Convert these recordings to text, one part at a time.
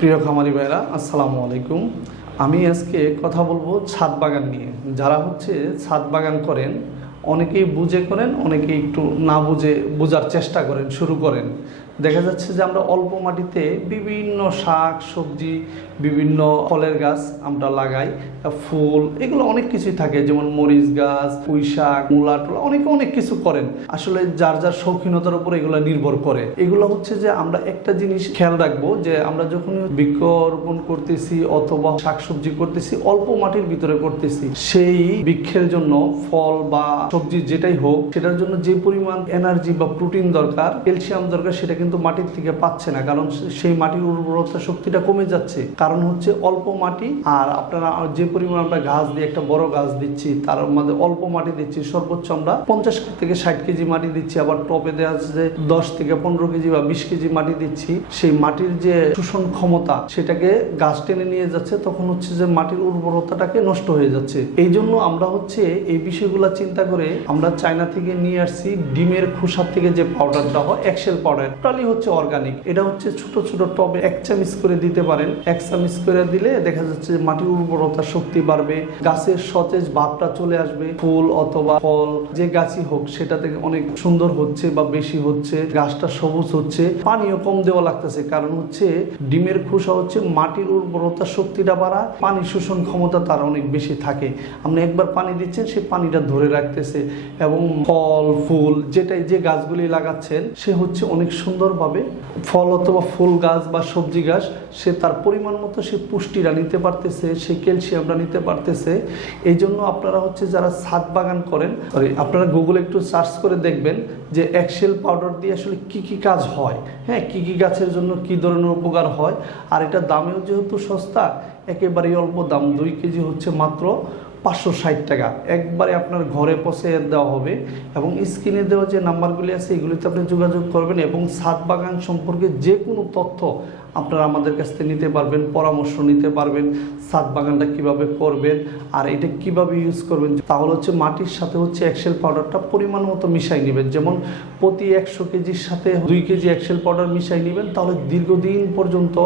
প্রিয় খামারি ভাইরা আসসালামু আলাইকুম। আমি আজকে কথা বলব ছাদ বাগান নিয়ে। যারা হচ্ছে ছাদ বাগান করেন, অনেকেই বুঝে করেন, অনেকেই একটু না বুঝে বোঝার চেষ্টা করেন, শুরু করেন। দেখা যাচ্ছে যে আমরা অল্প মাটিতে বিভিন্ন শাক, সবজি, বিভিন্ন ফলের গাছ আমরা লাগাই ফুল, এগুলো অনেক কিছুই থাকে, যেমন মরিচ গাছ, পুঁই শাক, মূলা, টোলা, অনেকে অনেক কিছু করেন। আসলে যার যার শৌখিনতার উপর এগুলো নির্ভর করে। এগুলো হচ্ছে যে আমরা একটা জিনিস খেয়াল রাখব যে আমরা যখন বৃক্ষরোপণ করতেছি অথবা শাকসবজি করতেছি, অল্প মাটির ভিতরে করতেছি, সেই বৃক্ষের জন্য ফল বা সবজি যেটাই হোক, সেটার জন্য যে পরিমাণ এনার্জি বা প্রোটিন দরকার ক্যালসিয়াম দরকার, সেটা কিন্তু মাটির থেকে পাচ্ছে না, কারণ সেই মাটির উর্বরতা শক্তিটা কমে যাচ্ছে। কারণ হচ্ছে অল্প মাটি, আর আপনারা যে পরিমাণ আমরা গাছ দিয়ে, একটা বড় গাছ দিচ্ছি, তার মধ্যে অল্প মাটি দিচ্ছি, সর্বোচ্চ আমরা পঞ্চাশ থেকে ষাট কেজি মাটি দিচ্ছি, আবার টপে দেওয়া যে দশ থেকে পনেরো কেজি বা বিশ কেজি মাটি দিচ্ছি। সেই মাটির যে শোষণ ক্ষমতা, সেটাকে গাছ টেনে নিয়ে যাচ্ছে, তখন হচ্ছে যে মাটির উর্বরতাটাকে নষ্ট হয়ে যাচ্ছে। এই জন্য আমরা হচ্ছে এই বিষয়গুলো চিন্তা করে আমরা চায়না থেকে নিয়ে আসছি, ডিমের খোসার থেকে যে পাউডারটা হয় এক্সেল পাউডার টোটালি হচ্ছে অর্গানিক এটা হচ্ছে ছোট ছোট টবে এক চামিচ করে দিতে পারেন। এক চামিচ করে দিলে দেখা যাচ্ছে মাটির উর্বরতা শক্তি বাড়বে, গাছের সতেজ ভাবটা চলে আসবে। ফুল অথবা ফল, যে গাছই হোক, সেটা থেকে অনেক সুন্দর হচ্ছে বা বেশি হচ্ছে, গাছটা সবুজ হচ্ছে। পানিও কম দেওয়া লাগতেছে। কারণ হচ্ছে ডিমের খোসা হচ্ছে মাটির উর্বরতা শক্তিটা বাড়ায়, পানি শোষণ ক্ষমতা তার অনেক বেশি থাকে। আপনি একবার পানি দিচ্ছেন, সে পানিটা ধরে রাখতেছে। এবং ফল, ফুল, যেটাই যে গাছগুলি লাগাচ্ছেন, সে হচ্ছে অনেক সুন্দরভাবে ফল অথবা ফুল গাছ বা সবজি গাছ, সে তার পরিমাণ মতো সে পুষ্টিটা নিতে পারতেছে, সে ক্যালসিয়ামটা নিতে পারতেছে। এই জন্য আপনারা হচ্ছে যারা ছাদ বাগান করেন সরি আপনারা গুগলে একটু সার্চ করে দেখবেন যে এক্সেল পাউডার দিয়ে আসলে কি কি কাজ হয়। হ্যাঁ কি কি গাছের জন্য কি ধরনের উপকার হয়। আর এটা দামেও যেহেতু সস্তা, একেবারেই অল্প দাম, দুই কেজি হচ্ছে মাত্র পাঁচশো ষাট টাকা। একবারে আপনার ঘরে পৌঁছে দেওয়া হবে এবং স্ক্রিনে দেওয়া যে নাম্বারগুলি আছে, এগুলিতে আপনি যোগাযোগ করবেন এবং সাত বাগান সম্পর্কে যে কোনো তথ্য আপনারা আমাদের কাছ থেকে নিতে পারবেন, পরামর্শ নিতে পারবেন, ছাদ বাগানটা কীভাবে করবেন আর এটা কীভাবে ইউজ করবেন। তাহলে হচ্ছে মাটির সাথে হচ্ছে এক্সেল পাউডারটা পরিমাণ মতো মিশাই নেবেন। যেমন প্রতি একশো কেজির সাথে দুই কেজি এক্সেল পাউডার মিশাই নেবেন, তাহলে দীর্ঘদিন পর্যন্ত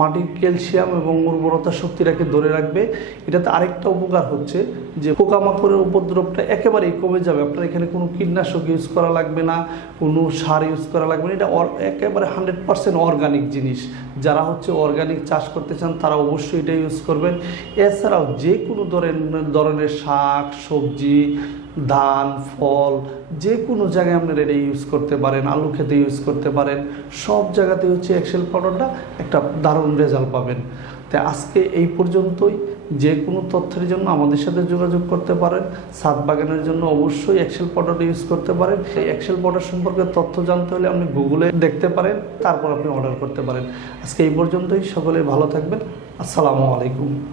মাটির ক্যালসিয়াম এবং উর্বরতা শক্তিটাকে ধরে রাখবে। এটাতে আরেকটা উপকার হচ্ছে যে পোকামাকড়ের উপদ্রবটা একেবারেই কমে যাবে। আপনার এখানে কোনো কীটনাশক ইউজ করা লাগবে না, কোনো সার ইউজ করা লাগবে না। এটা একেবারে হান্ড্রেড পারসেন্ট অর্গানিক জিনিস। যারা হচ্ছে অর্গানিক চাষ করতে চান, তারা অবশ্যই এটা ইউজ করবেন। এছাড়াও যে কোনো ধরনের ধরনের শাক, সবজি, ধান, ফল যে কোনো জায়গায় আপনারা এটা ইউজ করতে পারেন, আলু খেতে ইউজ করতে পারেন। সব জায়গাতে হচ্ছে এক্সেল পাউডারটা একটা দারুণ রেজাল্ট পাবেন। তাই আজকে এই পর্যন্তই। যে কোনো তথ্যের জন্য আমাদের সাথে যোগাযোগ করতে পারেন। সাত বাগানের জন্য অবশ্যই এক্সেল পটার ইউজ করতে পারেন। সেই এক্সেল পটার সম্পর্কে তথ্য জানতে হলে আপনি গুগলে দেখতে পারেন, তারপর আপনি অর্ডার করতে পারেন। আজকে এই পর্যন্তই। সকলে ভালো থাকবেন। আসসালামু আলাইকুম।